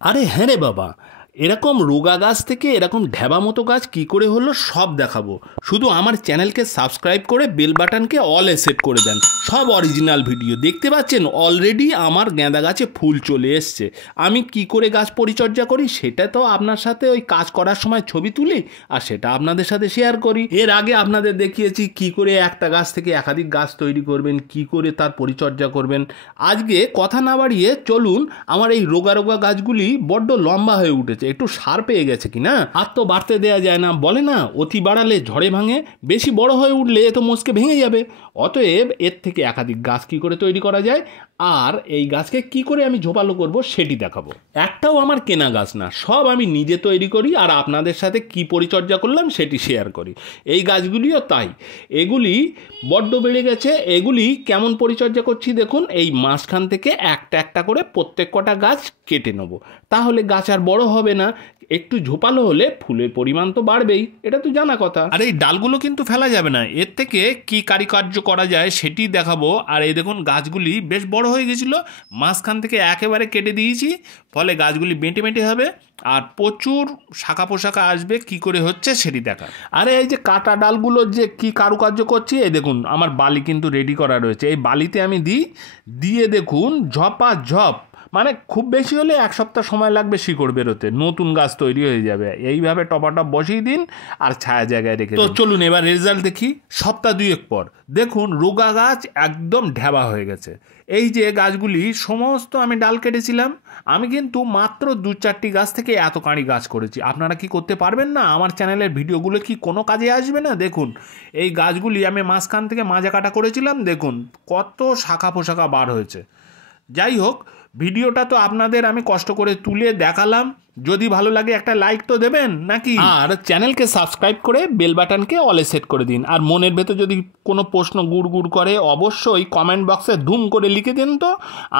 আরে হ্যাঁ রে বাবা, এরকম রোগা গাছ থেকে এরকম ঢেবা মতো গাছ কি করে হলো সব দেখাবো। শুধু আমার চ্যানেলকে সাবস্ক্রাইব করে বেল বাটনকে অলে সেট করে দেন, সব অরিজিনাল ভিডিও দেখতে পাচ্ছেন। অলরেডি আমার গাঁদা গাছে ফুল চলে এসছে। আমি কি করে গাছ পরিচর্যা করি সেটা তো আপনার সাথে ওই কাজ করার সময় ছবি তুলি আর সেটা আপনাদের সাথে শেয়ার করি। এর আগে আপনাদের দেখিয়েছি কি করে একটা গাছ থেকে একাধিক গাছ তৈরি করবেন, কি করে তার পরিচর্যা করবেন। আজকে কথা না বাড়িয়ে চলুন, আমার এই রোগা রোগা গাছগুলি বড্ড লম্বা হয়ে উঠেছে, একটু সার পেয়ে গেছে কিনা। আর তো বাড়তে দেয়া যায় না, বলে না অতি বাড়ালে ঝড়ে ভাঙে, বেশি বড় হয়ে উঠলে এ তো মস্কে ভেঙে যাবে। অতএব এর থেকে একাধিক গাছ কি করে তৈরি করা যায় আর এই গাছকে কি করে আমি ঝোপালো করব সেটি দেখাবো। একটাও আমার কেনা গাছ না, সব আমি নিজে তৈরি করি আর আপনাদের সাথে কি পরিচর্যা করলাম সেটি শেয়ার করি। এই গাছগুলিও তাই, এগুলি বড্ড বেড়ে গেছে। এগুলি কেমন পরিচর্যা করছি দেখুন, এই মাঝখান থেকে একটা একটা করে প্রত্যেক কটা গাছ কেটে নেব, তাহলে গাছ আর বড় হবে না। একটু ঝোপালো হলে ফুলের পরিমাণ তো বাড়বেই, এটা তো জানা কথা। আর এই ডালগুলো কিন্তু ফেলা যাবে না, এর থেকে কি কারিকার্য করা যায় সেটি দেখাবো। আর এই দেখুন গাছগুলি বেশ বড় হয়ে গেছিলো, মাঝখান থেকে একেবারে কেটে দিয়েছি, ফলে গাছগুলি বেঁটে বেঁটে হবে আর প্রচুর শাখা পোশাখা আসবে। কি করে হচ্ছে সেটি দেখা। আরে এই যে কাটা ডালগুলোর যে কি কারুকার্য করছি, এই দেখুন আমার বালি কিন্তু রেডি করা রয়েছে। এই বালিতে আমি দিয়ে দেখুন ঝপা ঝপ, মানে খুব বেশি হলে 1 সপ্তাহ সময় লাগবে শিকড় বেরোতে, নতুন গাছ তৈরি হয়ে যাবে। এইভাবে টপাটপ বসিয়ে দিন আর ছায়া জায়গায় রেখে তো চলুন এবার রেজাল্ট দেখি। সপ্তাহ 2 পর দেখুন রোগা গাছ একদম ঢেবা হয়ে গেছে। এই যে গাছগুলি সমস্ত আমি ডাল কেটেছিলাম, আমি কিন্তু মাত্র 2-4টি গাছ থেকে এত কাঁড়ি গাছ করেছি। আপনারা কি করতে পারবেন না? আমার চ্যানেলের ভিডিওগুলো কি কোনো কাজে আসবে না? দেখুন এই গাছগুলি আমি মাঝখান থেকে মাজা কাটা করেছিলাম, দেখুন কত শাখা পোশাখা বার হয়েছে। যাই হোক, ভিডিওটা তো আপনাদের আমি কষ্ট করে তুলে দেখালাম, যদি ভালো লাগে একটা লাইক তো দেবেন নাকি, আর চ্যানেলকে সাবস্ক্রাইব করে বেল বাটনকে অলে সেট করে দিন। আর মনের ভেতর যদি কোনো প্রশ্ন গুড় গুড় করে অবশ্যই কমেন্ট বক্সে ধুম করে লিখে দিন, তো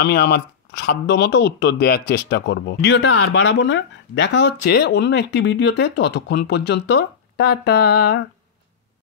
আমি আমার সাধ্য মতো উত্তর দেওয়ার চেষ্টা করব। ভিডিওটা আর বাড়াবো না, দেখা হচ্ছে অন্য একটি ভিডিওতে, ততক্ষণ পর্যন্ত টাটা।